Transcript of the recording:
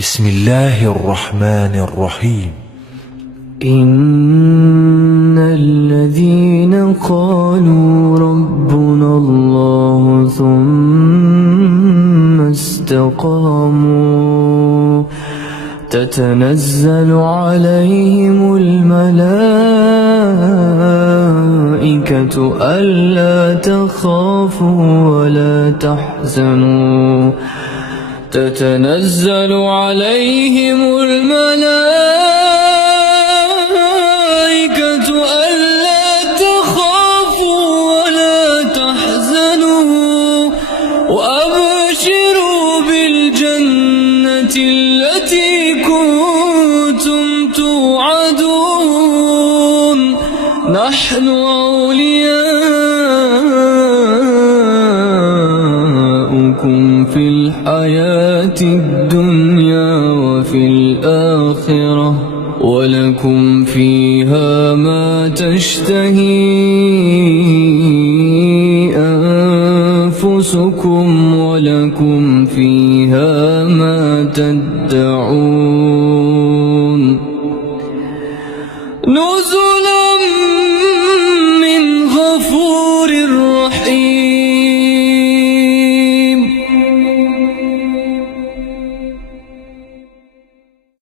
بسم الله الرحمن الرحيم. إن الذين قالوا ربنا الله ثم استقاموا تتنزل عليهم الملائكة ألا تخافوا ولا تحزنوا تتنزل عليهم الملائكة ألا تخافوا ولا تحزنوا وأبشروا بالجنة التي كنتم توعدون نحن أولياؤكم في الحياة الدنيا وفي الآخرة ولكم فيها ما تشتهي أنفسكم ولكم فيها ما تدعون نزلا من غفور